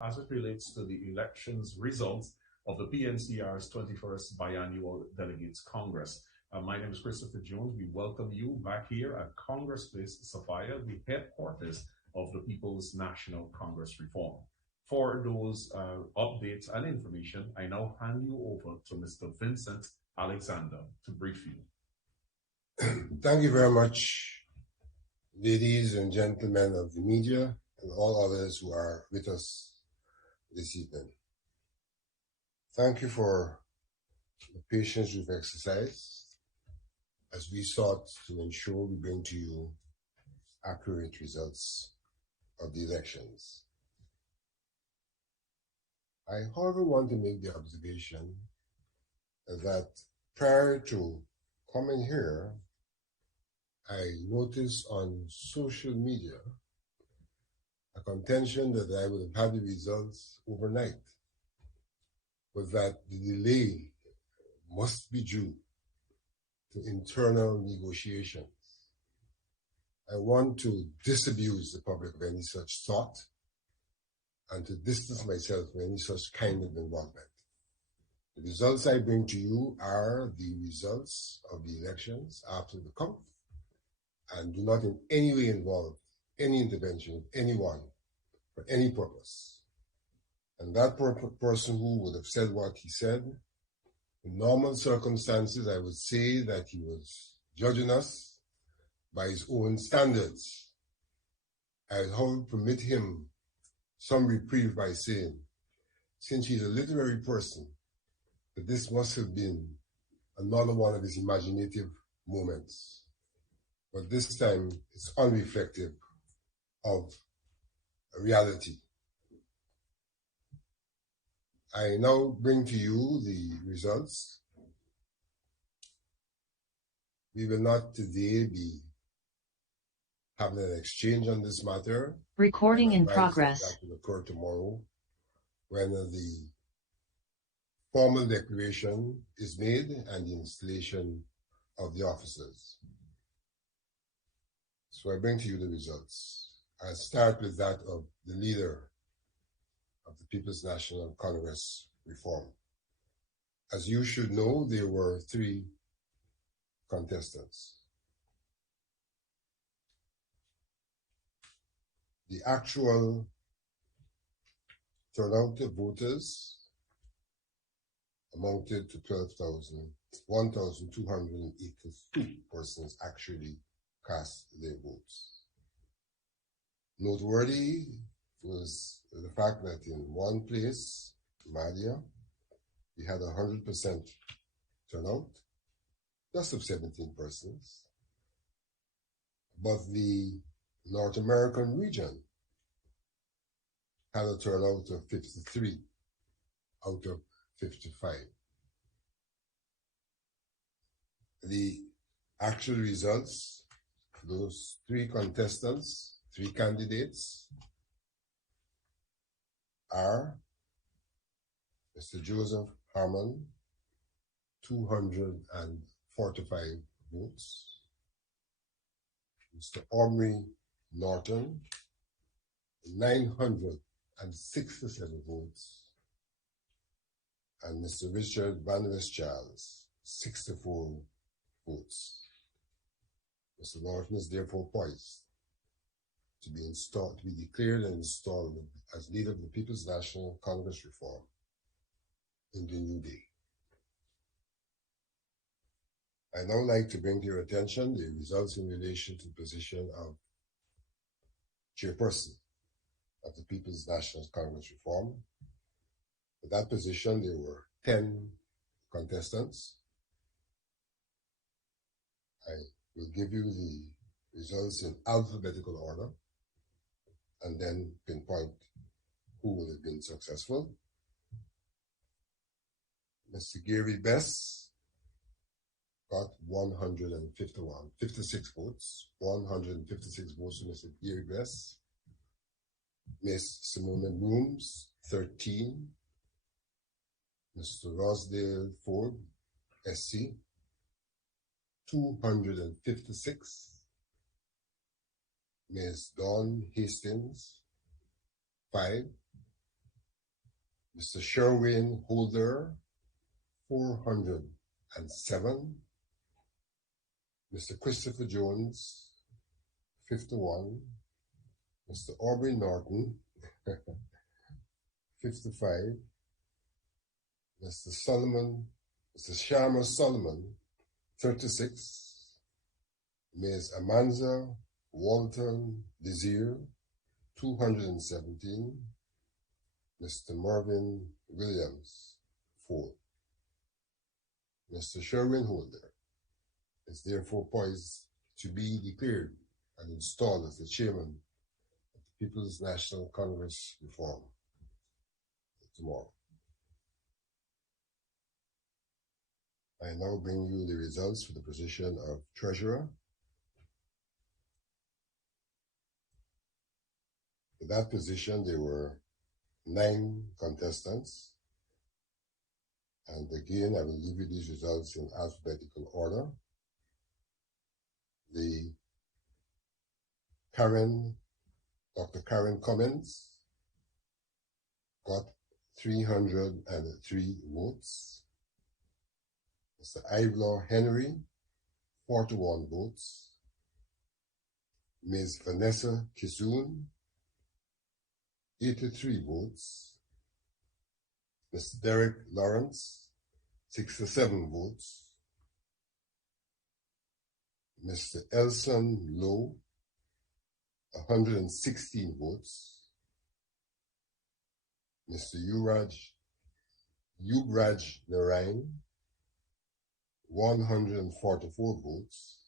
as it relates to the elections results of the PNCR's 21st Biannual Delegates Congress. My name is Christopher Jones. We welcome you back here at Congress Place, Sophia, the headquarters of the People's National Congress Reform. For those updates and information, I now hand you over to Mr. Vincent Alexander to brief you. Thank you very much, ladies and gentlemen of the media and all others who are with us this evening. Thank you for the patience you've exercised as we sought to ensure we bring to you accurate results of the elections. I, however, want to make the observation that prior to coming here, I noticed on social media a contention that I would have had the results overnight, but that the delay must be due to internal negotiations. I want to disabuse the public of any such thought and to distance myself from any such kind of involvement. The results I bring to you are the results of the elections after the count and do not in any way involve any intervention of anyone for any purpose. And that person who would have said what he said, in normal circumstances, I would say that he was judging us by his own standards. I would permit him some reprieve by saying, since he's a literary person, that this must have been another one of his imaginative moments. But this time, it's unreflective of reality. I now bring to you the results. We will not today be having an exchange on this matter. Recording in progress. That will occur tomorrow when the formal declaration is made and the installation of the officers. So I bring to you the results. I'll start with that of the leader of the People's National Congress Reform. As you should know, there were 3 contestants. The actual turnout of voters amounted to 1,282 persons actually cast their votes. Noteworthy was the fact that in one place, Madia, we had 100% turnout, just of 17 persons. But the North American region had a turnout of 53 out of 55. The actual results, those 3 contestants, 3 candidates, are Mr. Joseph Harmon, 245 votes, Mr. Omri Norton, 967 votes, and Mr. Richard Van Charles, 64 votes. Mr. Norton is therefore poised to be declared and installed as leader of the People's National Congress Reform in the new day. I now like to bring to your attention the results in relation to the position of chairperson of the People's National Congress Reform. For that position, there were 10 contestants. I will give you the results in alphabetical order and then pinpoint who would have been successful. Mr. Gary Bess got 56 votes. 156 votes for Mr. Gary Bess. Ms. Simona Nooms, 13. Mr. Rosdale Ford, SC, 256. Ms. Dawn Hastings, 5. Mr. Sherwin Holder, 407. Mr. Christopher Jones, 51. Mr. Aubrey Norton, 55. Mr. Sharma Solomon, 36. Ms. Amanza Walton Desir, 217. Mr. Marvin Williams, 4. Mr. Sherwin Holder is therefore poised to be declared and installed as the chairman of the People's National Congress Reform tomorrow. I now bring you the results for the position of treasurer. For that position, there were 9 contestants. And again, I will give you these results in alphabetical order. Dr. Karen Cummins got 303 votes. Mr. Ivelaw Henry, 41 votes. Ms. Vanessa Kisoon, 83 votes. Mr. Derek Lawrence, 67 votes. Mr. Elson Lowe, 116 votes. Mr. Yubraj Narain, 144 votes.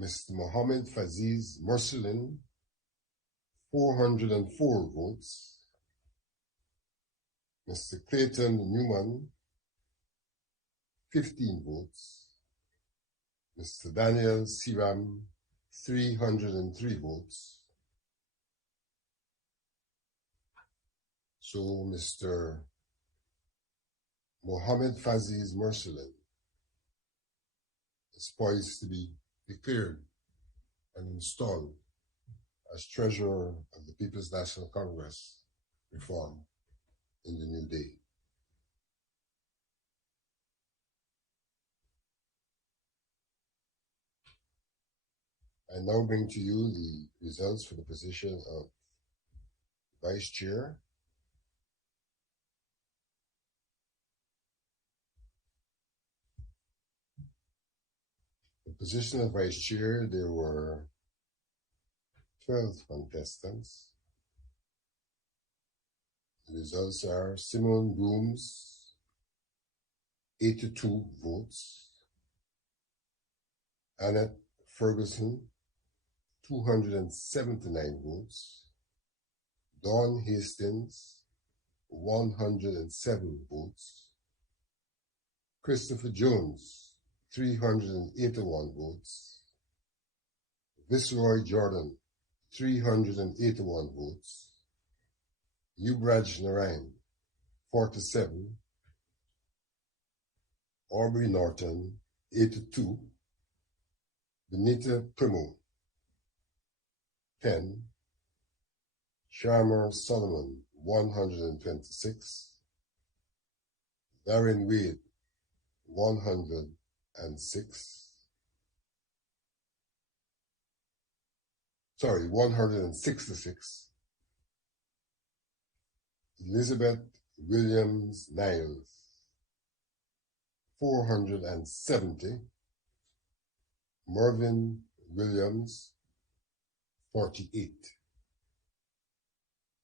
Mr. Mohammed Faziz Mursalin, 404 votes. Mr. Clayton Newman, 15 votes. Mr. Daniel Siram, 303 votes. So Mr. Mohammed Faziz Mursalin is poised to be declared and installed as treasurer of the People's National Congress Reform in the new day. I now bring to you the results for the position of vice chair. The position of vice chair, there were 12 contestants. The results are Simone Dooms, 82 votes. Annette Ferguson, 279 votes. Dawn Hastings, 107 votes. Christopher Jones, 381 votes. Viceroy Jordan, 381 votes. Yubraj Narain, 47. Aubrey Norton, 82. Benita Primo, 10. Sharma Solomon, 126. Darren Wade, 106. 166. Elizabeth Williams Niles, 470. Mervyn Williams, 48.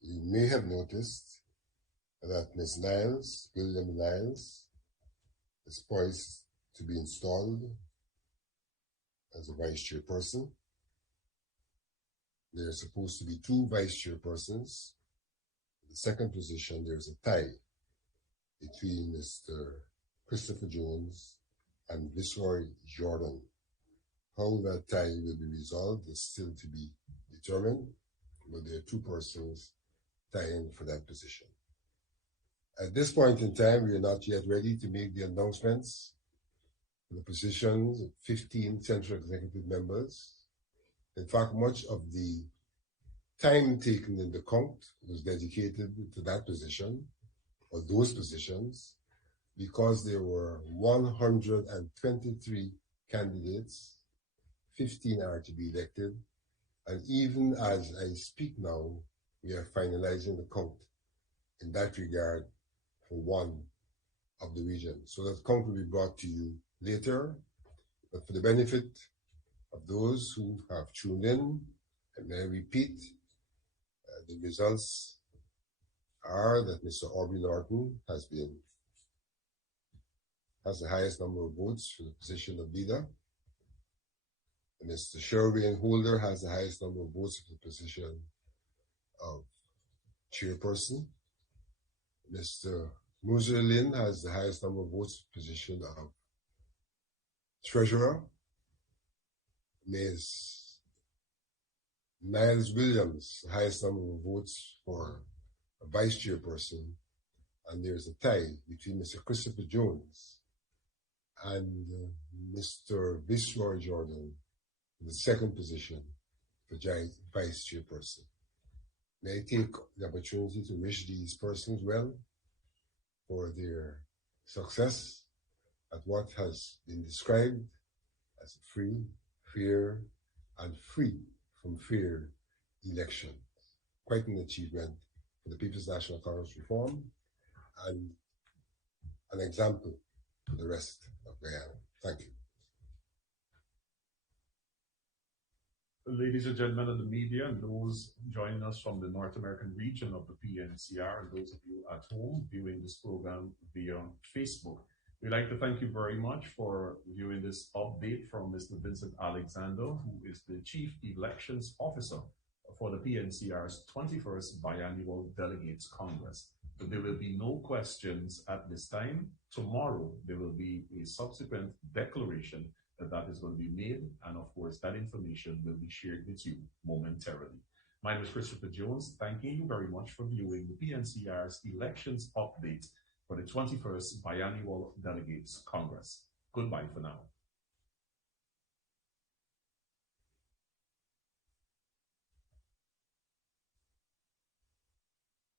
You may have noticed that Ms. Niles, William Niles, is poised to be installed as a vice chairperson. There are supposed to be 2 vice chairpersons. In the second position, there's a tie between Mr. Christopher Jones and Viceroy Jordan. How that tie will be resolved is still to be determined, but there are 2 persons tying for that position. At this point in time, we are not yet ready to make the announcements for the positions of 15 Central Executive members. In fact, much of the time taken in the count was dedicated to that position or those positions because there were 123 candidates, 15 are to be elected, and even as I speak now, we are finalizing the count in that regard for one of the regions. So that count will be brought to you later, but for the benefit of those who have tuned in, and I repeat, the results are that Mr. Aubrey Norton has the highest number of votes for the position of leader. And Mr. Sherwin Holder has the highest number of votes for the position of chairperson. Mr. Musa Lin has the highest number of votes for the position of treasurer. Ms. Niles Williams, the highest number of votes for a vice chairperson, and there's a tie between Mr. Christopher Jones and Mr. Visroy Jordan in the second position for vice chairperson. May I take the opportunity to wish these persons well for their success at what has been described as a free, fair, and free from fear election. Quite an achievement for the People's National Congress reform and an example for the rest of Guyana. Thank you. Ladies and gentlemen of the media and those joining us from the North American region of the PNCR, and those of you at home viewing this program via Facebook, we'd like to thank you very much for viewing this update from Mr. Vincent Alexander, who is the Chief Elections Officer for the PNCR's 21st Biannual Delegates Congress. But there will be no questions at this time. Tomorrow, there will be a subsequent declaration that is going to be made, and of course, that information will be shared with you momentarily. My name is Christopher Jones. Thanking you very much for viewing the PNCR's Elections Update for the 21st Biannual Delegates Congress. Goodbye for now.